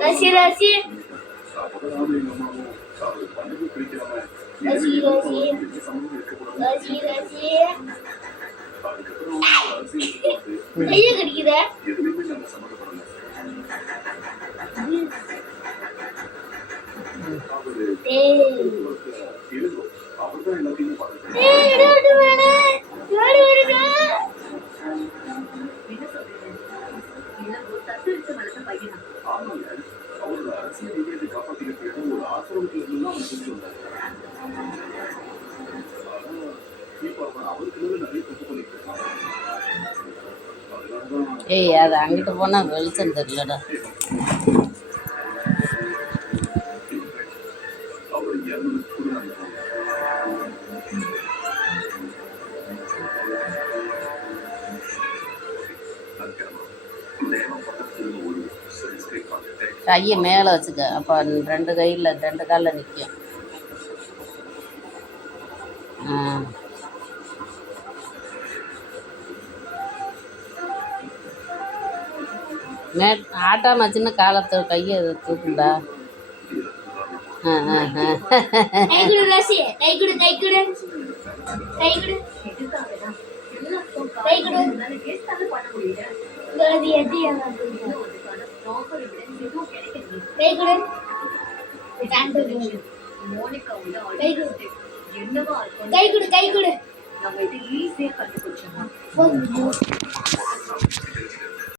ரசி ரசி ரசி ரசி ரசி கையை கடிக்குத ஏய் அது அங்கிட்டு போனா வெளிச்சம் தெரியலடா. கையை மேலே வச்சுக்க, அப்போ 2 கையில் 2 காலில் நிற்கும். ஆட்டாம சின்ன காலத்தை கையை தூக்குண்டா. கை கொடு